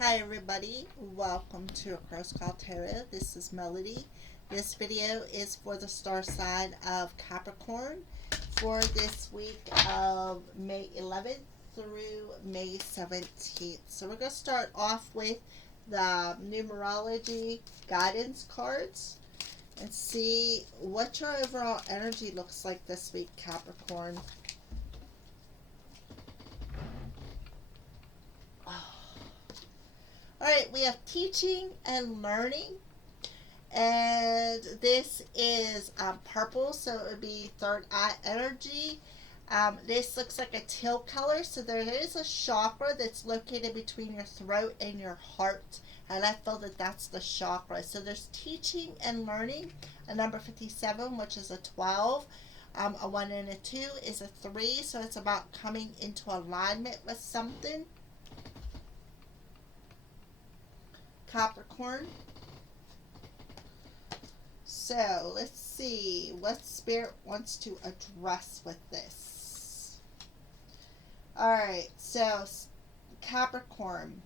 Hi everybody, welcome to A Cross Call Tarot. This is Melody. This video is for the star sign of Capricorn for this week of May 11th through May 17th. So we're going to start off with the numerology guidance cards and see what your overall energy looks like this week, Capricorn. Alright, we have teaching and learning. And this is purple, so it would be third eye energy. This looks like a teal color, so there is a chakra that's located between your throat and your heart. And I feel that that's the chakra. So there's teaching and learning, a number 57, which is a 12. A 1 and a 2 is a 3, so it's about coming into alignment with something. Capricorn. So let's see what Spirit wants to address with this. Alright, so Capricorn,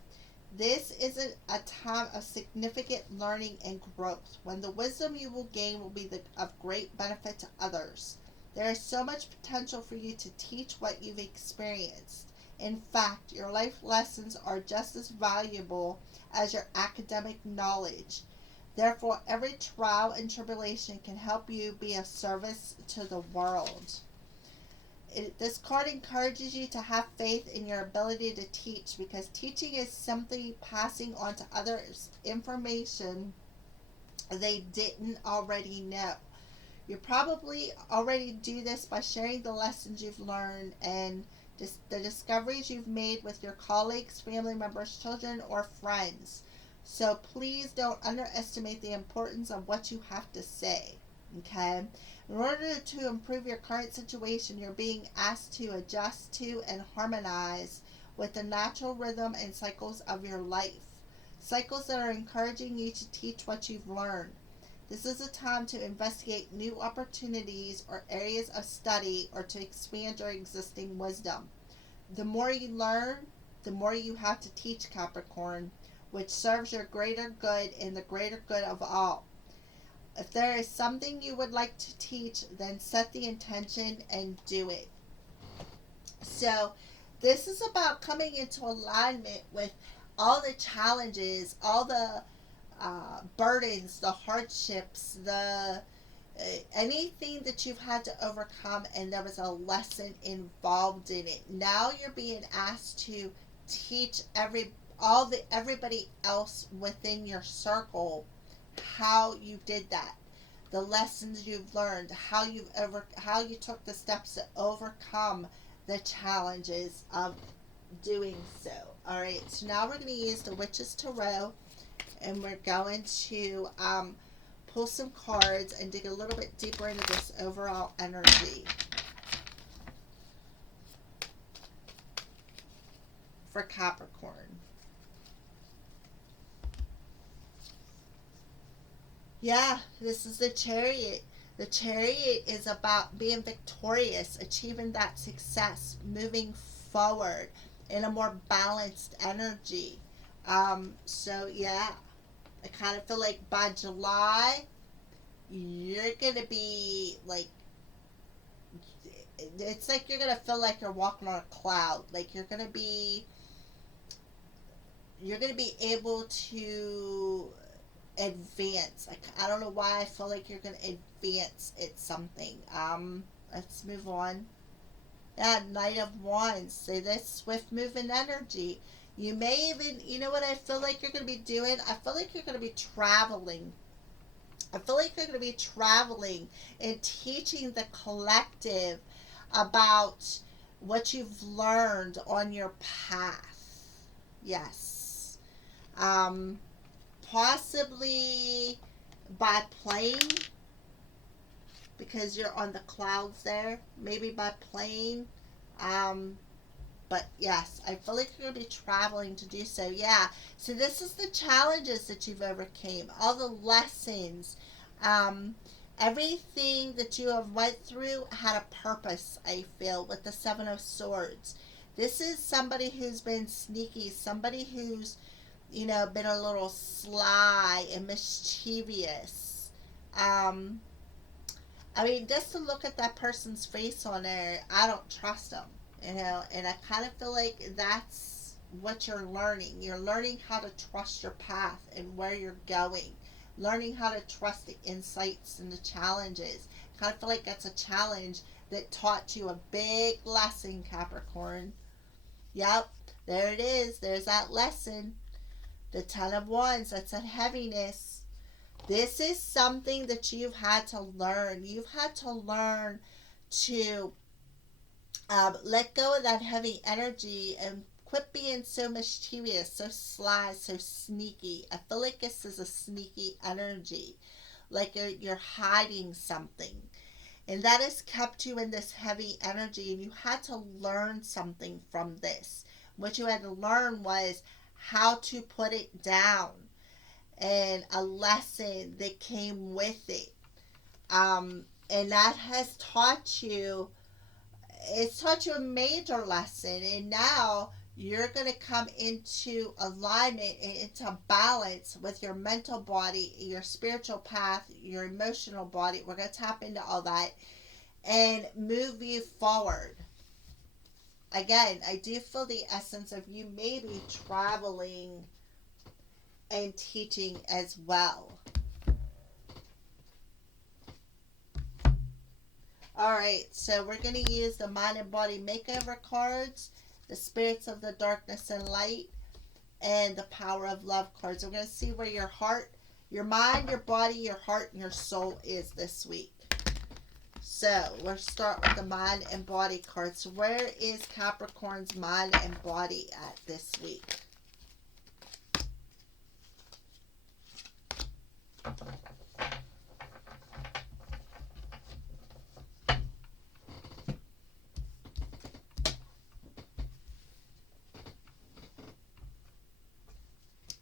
this is a time of significant learning and growth, when the wisdom you will gain will be of great benefit to others. There is so much potential for you to teach what you've experienced. In fact, your life lessons are just as valuable as your academic knowledge. Therefore, every trial and tribulation can help you be of service to the world. This card encourages you to have faith in your ability to teach, because teaching is simply passing on to others information they didn't already know. You probably already do this by sharing the lessons you've learned and the discoveries you've made with your colleagues, family members, children, or friends. So please don't underestimate the importance of what you have to say. Okay? In order to improve your current situation, you're being asked to adjust to and harmonize with the natural rhythm and cycles of your life. Cycles that are encouraging you to teach what you've learned. This is a time to investigate new opportunities or areas of study, or to expand your existing wisdom. The more you learn, the more you have to teach, Capricorn, which serves your greater good and the greater good of all. If there is something you would like to teach, then set the intention and do it. So this is about coming into alignment with all the challenges, all the burdens, the hardships, anything that you've had to overcome, and there was a lesson involved in it. Now you're being asked to teach everybody else within your circle how you did that, the lessons you've learned, how you took the steps to overcome the challenges of doing so. All right, so now we're going to use the Witch's Tarot, and we're going to pull some cards and dig a little bit deeper into this overall energy for Capricorn. Yeah, this is the Chariot. The Chariot is about being victorious, achieving that success, moving forward in a more balanced energy. So yeah, I kind of feel like by July, you're going to be like, it's like you're going to feel like you're walking on a cloud. Like you're going to be able to advance. Like, I don't know why I feel like you're going to advance at something. Let's move on. Yeah, Knight of Wands. Say this swift moving energy. You may even, you know what I feel like you're going to be doing? I feel like you're going to be traveling. I feel like you're going to be traveling and teaching the collective about what you've learned on your path. Yes. Possibly by plane, because you're on the clouds there. Maybe by plane. But yes, I feel like you're going to be traveling to do so. Yeah. So this is the challenges that you've overcame. All the lessons. Everything that you have went through had a purpose, I feel, with the Seven of Swords. This is somebody who's been sneaky. Somebody who's been a little sly and mischievous. Um, I mean, just to look at that person's face on there, I don't trust them, and I kind of feel like that's what you're learning. You're learning how to trust your path and where you're going, learning how to trust the insights and the challenges. Kind of feel like that's a challenge that taught you a big lesson, Capricorn. Yep, there it is. There's that lesson. The Ten of Wands, that's that heaviness. This is something that you've had to learn. You've had to learn to let go of that heavy energy and quit being so mischievous, so sly, so sneaky. I feel like this is a sneaky energy, like you're hiding something. And that has kept you in this heavy energy, and you had to learn something from this. What you had to learn was how to put it down, and a lesson that came with it. And that has taught you, it's taught you a major lesson, and now you're going to come into alignment and into balance with your mental body, your spiritual path, your emotional body. We're going to tap into all that and move you forward. Again, I do feel the essence of you maybe traveling and teaching as well. Alright, so we're going to use the Mind and Body Makeover cards, the Spirits of the Darkness and Light, and the Power of Love cards. We're going to see where your heart, your mind, your body, your heart, and your soul is this week. So, we'll start with the Mind and Body cards. So where is Capricorn's mind and body at this week?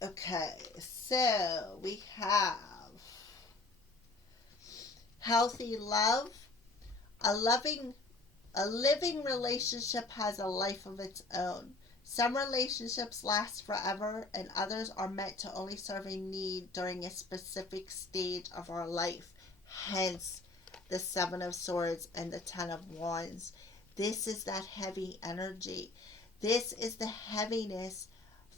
Okay, so we have healthy love. A living relationship has a life of its own. Some relationships last forever, and others are meant to only serve a need during a specific stage of our life. Hence, the Seven of Swords and the Ten of Wands. This is that heavy energy. This is the heaviness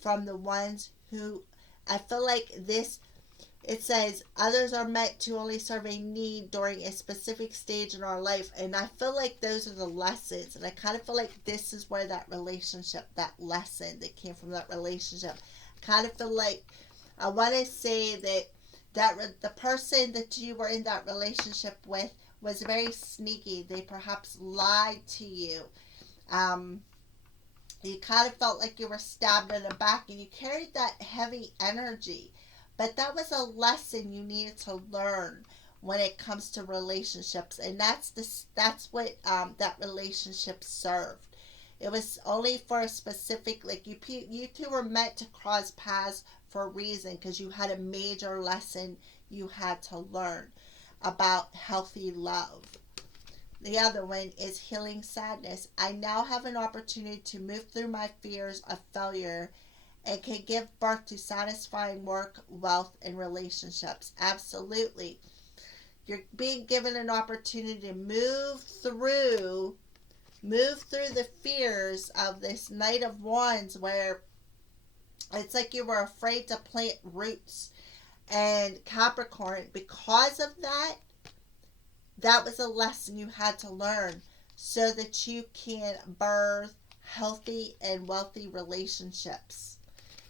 from the ones who, I feel like this, it says others are meant to only serve a need during a specific stage in our life. And I feel like those are the lessons. And I kind of feel like this is where that relationship, that lesson that came from that relationship, kind of feel like I want to say that the person that you were in that relationship with was very sneaky. They perhaps lied to you. You kind of felt like you were stabbed in the back, and you carried that heavy energy. But that was a lesson you needed to learn when it comes to relationships, and that's what that relationship served. It was only for a specific, like you two were meant to cross paths for a reason, because you had a major lesson you had to learn about healthy love. The other one is healing sadness. I now have an opportunity to move through my fears of failure and can give birth to satisfying work, wealth, and relationships. Absolutely. You're being given an opportunity to move through the fears of this Knight of Wands, where it's like you were afraid to plant roots. And Capricorn, because of that, that was a lesson you had to learn so that you can birth healthy and wealthy relationships.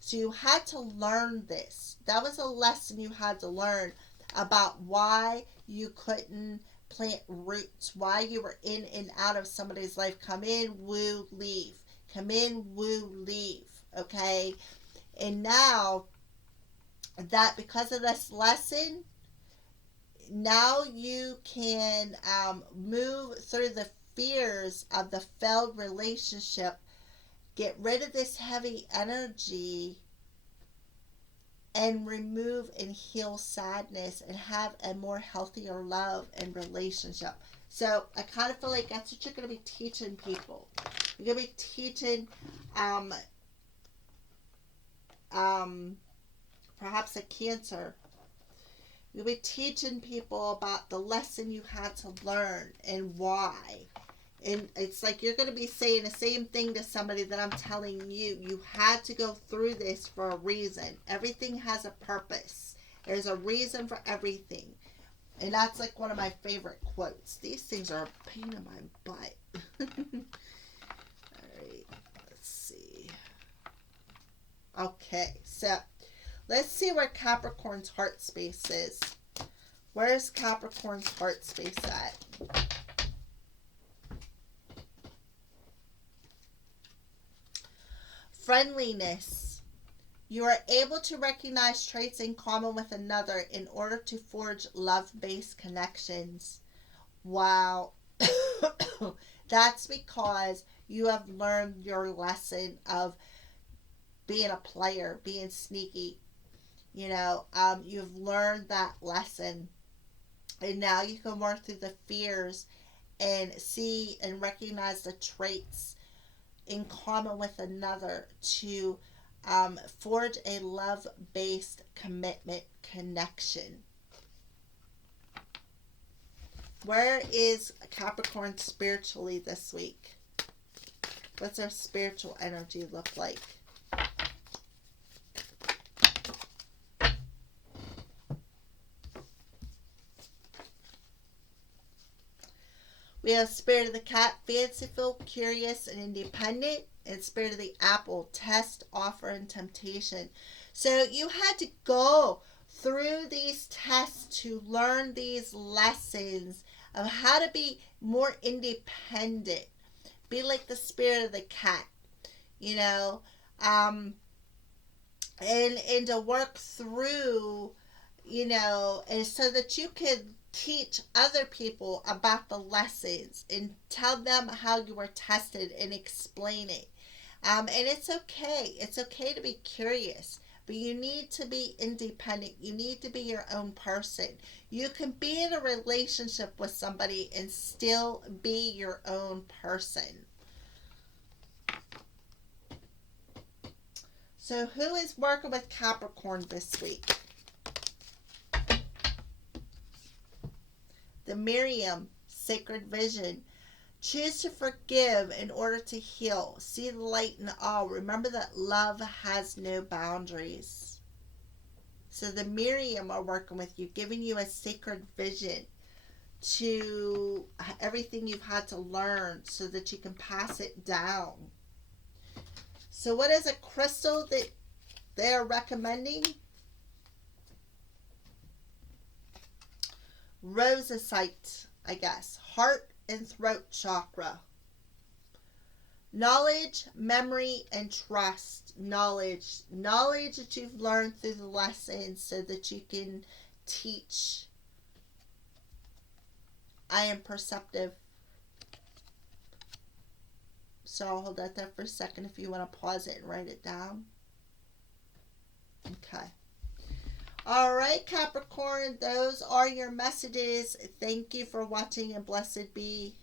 So you had to learn this. That was a lesson you had to learn about why you couldn't plant roots, why you were in and out of somebody's life. Come in, woo, leave. Come in, woo, leave. Okay? And now that because of this lesson, now you can move through the fears of the failed relationship, get rid of this heavy energy, and remove and heal sadness and have a more healthier love and relationship. So I kind of feel like that's what you're going to be teaching people. You're going to be teaching perhaps a Cancer. You'll be teaching people about the lesson you had to learn and why. And it's like you're going to be saying the same thing to somebody that I'm telling you. You had to go through this for a reason. Everything has a purpose. There's a reason for everything. And that's like one of my favorite quotes. These things are a pain in my butt. Alright, let's see. Okay, so let's see where Capricorn's heart space is. Where's Capricorn's heart space at? Friendliness. You are able to recognize traits in common with another in order to forge love-based connections. Wow. That's because you have learned your lesson of being a player, being sneaky. You've learned that lesson. And now you can work through the fears and see and recognize the traits in common with another to forge a love-based commitment connection. Where is Capricorn spiritually this week? What's our spiritual energy look like? We have Spirit of the Cat, fanciful, curious, and independent. And Spirit of the Apple, test, offer, and temptation. So you had to go through these tests to learn these lessons of how to be more independent. Be like the Spirit of the Cat, and to work through, and so that you could teach other people about the lessons and tell them how you were tested and explain it. And it's okay. It's okay to be curious, but you need to be independent. You need to be your own person. You can be in a relationship with somebody and still be your own person. So who is working with Capricorn this week? The Miriam, sacred vision. Choose to forgive in order to heal. See the light in all. Remember that love has no boundaries. So the Miriam are working with you, giving you a sacred vision to everything you've had to learn so that you can pass it down. So what is a crystal that they're recommending? Rosacite, I guess. Heart and throat chakra. Knowledge, memory, and trust. Knowledge that you've learned through the lessons so that you can teach. I am perceptive. So I'll hold that there for a second if you want to pause it and write it down. Okay. All right, Capricorn, those are your messages. Thank you for watching, and blessed be.